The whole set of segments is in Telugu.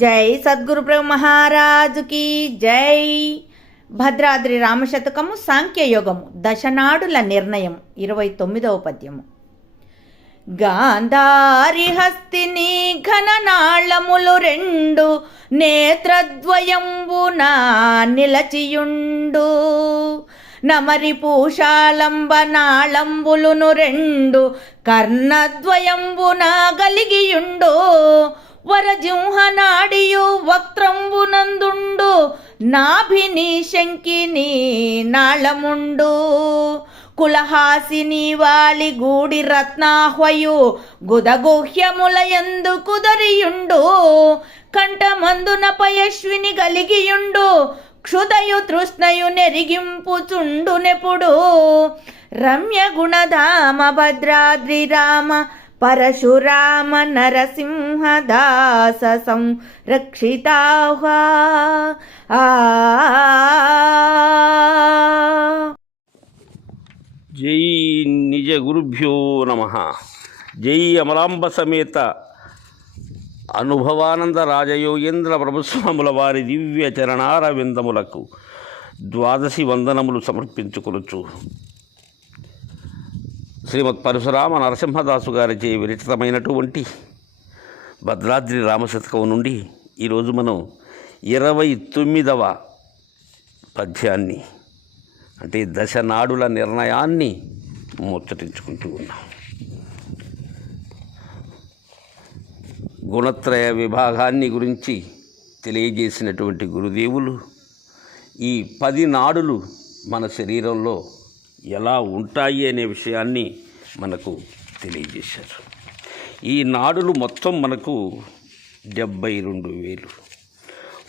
జై సద్గురు మహారాజుకి జై. భద్రాద్రి రామశతకము సాంఖ్యయోగము దశనాడుల నిర్ణయం 29వ పద్యము. గాంధారి హస్తిని ఘననాళములు రెండు నేత్రద్వయంబున నిలచియుండు. నమరి పూషాలంబ నాళంబులును రెండు కర్ణద్వయంబున గలిగియుండు. వరజింహనాడియు వక్త్రంబునందుండు నాభిని శంకిని నాళముండు. కులహాసిని వాలి గూడి రత్నాహ్వయు గుదగుహ్యములయందు కుదరియుండు. కంఠమందున పయశ్విని గలిగియుండు. క్షుదయు తృష్ణయు నెరిగింపుచుండు నెప్పుడు. రమ్య గుణధామ భద్రాద్రి రామ పరశురామ నరసింహదాస సంరక్షితాః. జై నిజ గురుభ్యో నమః. జై అమలాంబ సమేత అనుభవానంద రాజయోగేంద్ర ప్రభుస్వాముల వారి దివ్య చరణార విందములకు ద్వాదశి వందనములు సమర్పించుకొనుచు శ్రీమద్ పరశురామ నరసింహదాసు గారిచే విరచితమైనటువంటి భద్రాద్రి రామశతకం నుండి ఈరోజు మనం 29వ పద్యాన్ని అంటే దశనాడుల నిర్ణయాన్ని ముచ్చటించుకుంటూ ఉన్నాం. గుణత్రయ విభాగాన్ని గురించి తెలియజేసినటువంటి గురుదేవులు ఈ 10 నాడులు మన శరీరంలో ఎలా ఉంటాయి అనే విషయాన్ని మనకు తెలియజేశారు. ఈ నాడులు మొత్తం మనకు 72,000.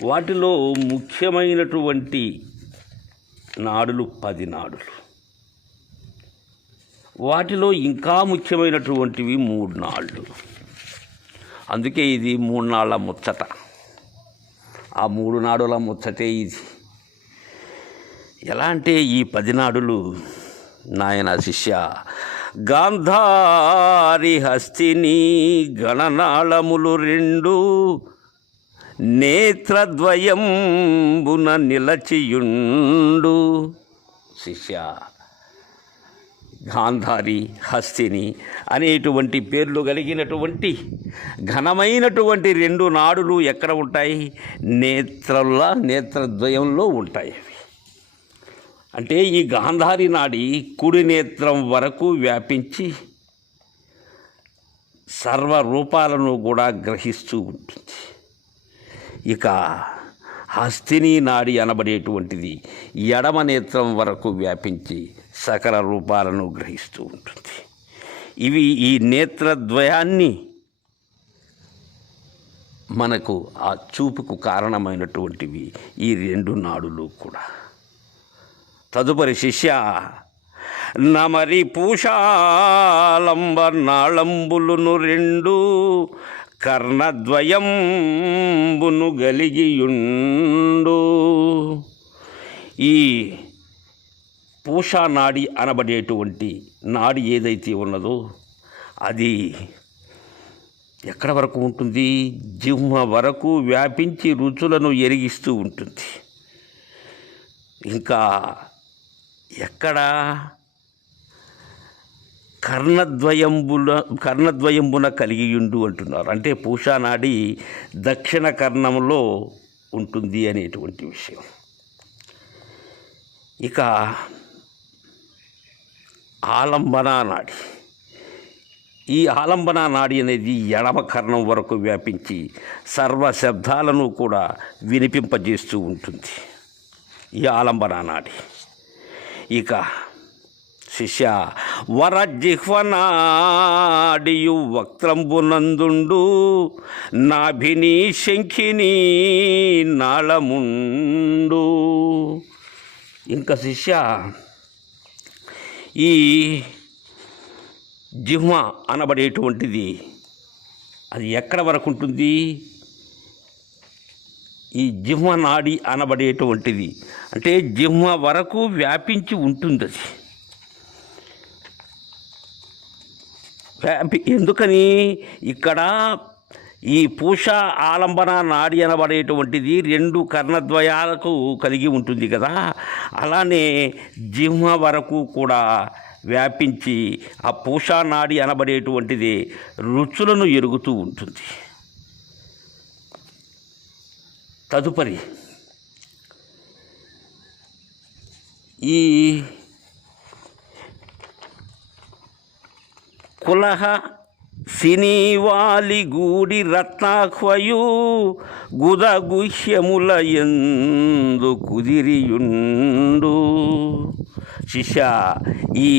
వాటిలో ముఖ్యమైనటువంటి నాడులు 10 నాడులు. వాటిలో ఇంకా ముఖ్యమైనటువంటివి 3 నాళ్ళు. అందుకే ఇది 3 నాళ్ళ ముచ్చట. ఆ 3 నాడుల ముచ్చటే ఇది. ఎలా అంటే ఈ 10 నాడులు నాయన శిష్య, గాంధారి హస్తిని గణనాళములు రెండు నేత్రద్వయంబున నిలచియుండు. శిష్య, గాంధారి హస్తిని అనేటువంటి పేర్లు కలిగినటువంటి ఘనమైనటువంటి 2 నాడులు ఎక్కడ ఉంటాయి? నేత్రద్వయంలో ఉంటాయి. అంటే ఈ గాంధారి నాడి కుడి నేత్రం వరకు వ్యాపించి సర్వరూపాలను కూడా గ్రహిస్తూ ఉంటుంది. ఇక హస్తిని నాడి అనబడేటువంటిది ఎడమ నేత్రం వరకు వ్యాపించి సకల రూపాలను గ్రహిస్తూ ఉంటుంది. ఇవి ఈ నేత్రద్వయాన్ని మనకు ఆ చూపుకు కారణమైనటువంటివి ఈ 2 నాడులు కూడా. తదుపరి శిష్య, నమరి పూషాలంబ నాళంబులును రెండు కర్ణద్వయంబును గలిగియుండు. ఈ పూషా నాడి అనబడేటువంటి నాడి ఏదైతే ఉన్నదో అది ఎక్కడ వరకు ఉంటుంది? జిహ్వ వరకు వ్యాపించి రుచులను ఎరిగిస్తూ ఉంటుంది. ఇంకా ఎక్కడ? కర్ణద్వయంబున కలిగియుండు అంటున్నారు. అంటే పూషానాడి దక్షిణ కర్ణంలో ఉంటుంది అనేటువంటి విషయం. ఇక ఆలంబనా నాడి, ఈ ఆలంబనా నాడి అనేది ఎడమ కర్ణం వరకు వ్యాపించి సర్వ శబ్దాలను కూడా వినిపింపజేస్తూ ఉంటుంది ఈ ఆలంబనా నాడి. ఇక శిష్య, వరజిహ్వనాడియు వక్త్రంబునందుండు నాభిని శంఖిని నాళముండు. ఇంకా శిష్య, ఈ జిహ్వ అనబడేటువంటిది అది ఎక్కడ వరకు ఉంటుంది? ఈ జిహ్వ నాడి అనబడేటువంటిది అంటే జిహ్వ వరకు వ్యాపించి ఉంటుంది. అది ఎందుకని? ఇక్కడ ఈ పూష ఆలంబన నాడి అనబడేటువంటిది రెండు కర్ణద్వయాలకు కలిగి ఉంటుంది కదా, అలానే జిహ్వ వరకు కూడా వ్యాపించి ఆ పూషా నాడి అనబడేటువంటిది రుచులను ఎరుగుతూ ఉంటుంది. తదుపరి ఈ కులహ సినీవాలి గూడి రత్నాఖ్వయు గుదగుహ్యముల యందు కుదిరియుండు. శిష్య, ఈ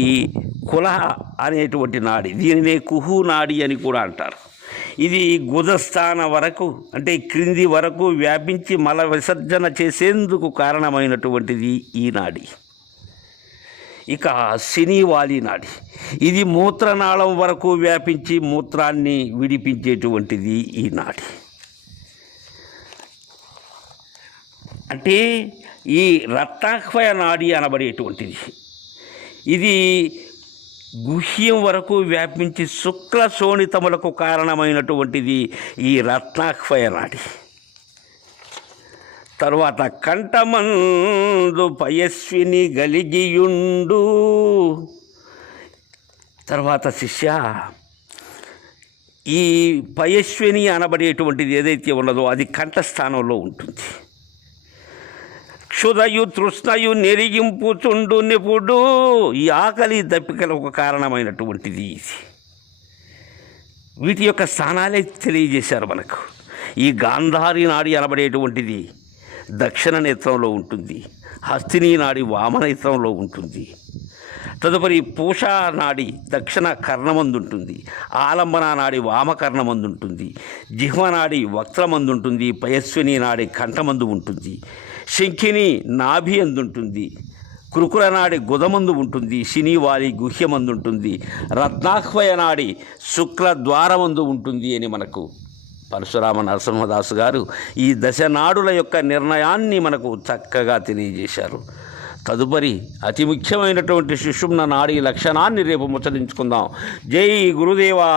కులహ అనేటువంటి నాడి, దీనినే కుహు నాడి అని కూడా అంటారు. ఇది గుదస్థాన వరకు అంటే క్రింది వరకు వ్యాపించి మల విసర్జన చేసేందుకు కారణమైనటువంటిది ఈ నాడి. ఇక శనివాలి నాడి, ఇది మూత్రనాళం వరకు వ్యాపించి మూత్రాన్ని విడిపించేటువంటిది ఈ నాడి. అంటే ఈ రక్తాహ్వయ నాడి అనబడేటువంటిది ఇది గుహ్యం వరకు వ్యాపించి శుక్ల శోణితములకు కారణమైనటువంటిది ఈ రత్నాహ్వయ నాడి. తరువాత కంఠమందు పయస్విని గలిగియుండు. తర్వాత శిష్య, ఈ పయస్విని అనబడేటువంటిది ఏదైతే ఉన్నదో అది కంఠస్థానంలో ఉంటుంది. క్షుదయు తృష్ణయు నెరిగింపుచుండు నిపుడు. ఈ ఆకలి దప్పికలకు కారణమైనటువంటిది ఇది. వీటి యొక్క స్థానాలే తెలియజేశారు మనకు. ఈ గాంధారి నాడి అనబడేటువంటిది దక్షిణ నేత్రంలో ఉంటుంది, హస్తిని నాడి వామనేత్రంలో ఉంటుంది. తదుపరి పూషా నాడి దక్షిణ కర్ణమందు ఉంటుంది, ఆలంబన నాడి వామకర్ణమందు ఉంటుంది, జిహ్వనాడి వక్త్రమందు ఉంటుంది, పయస్విని నాడి కంఠమందు ఉంటుంది, శంఖిని నాభి అందుంటుంది, కృకుల నాడి గుదమందు ఉంటుంది, శనివాలి గుహ్యమందు ఉంటుంది, రత్నాహ్వయ నాడి శుక్ల ద్వారమందు ఉంటుంది అని మనకు పరశురామ నరసింహదాసు గారు ఈ దశనాడుల యొక్క నిర్ణయాన్ని మనకు చక్కగా తెలియజేశారు. తదుపరి అతి ముఖ్యమైనటువంటి సుషుమ్న నాడీ లక్షణాన్ని రేపు ముచ్చరించుకుందాం. జై గురుదేవా.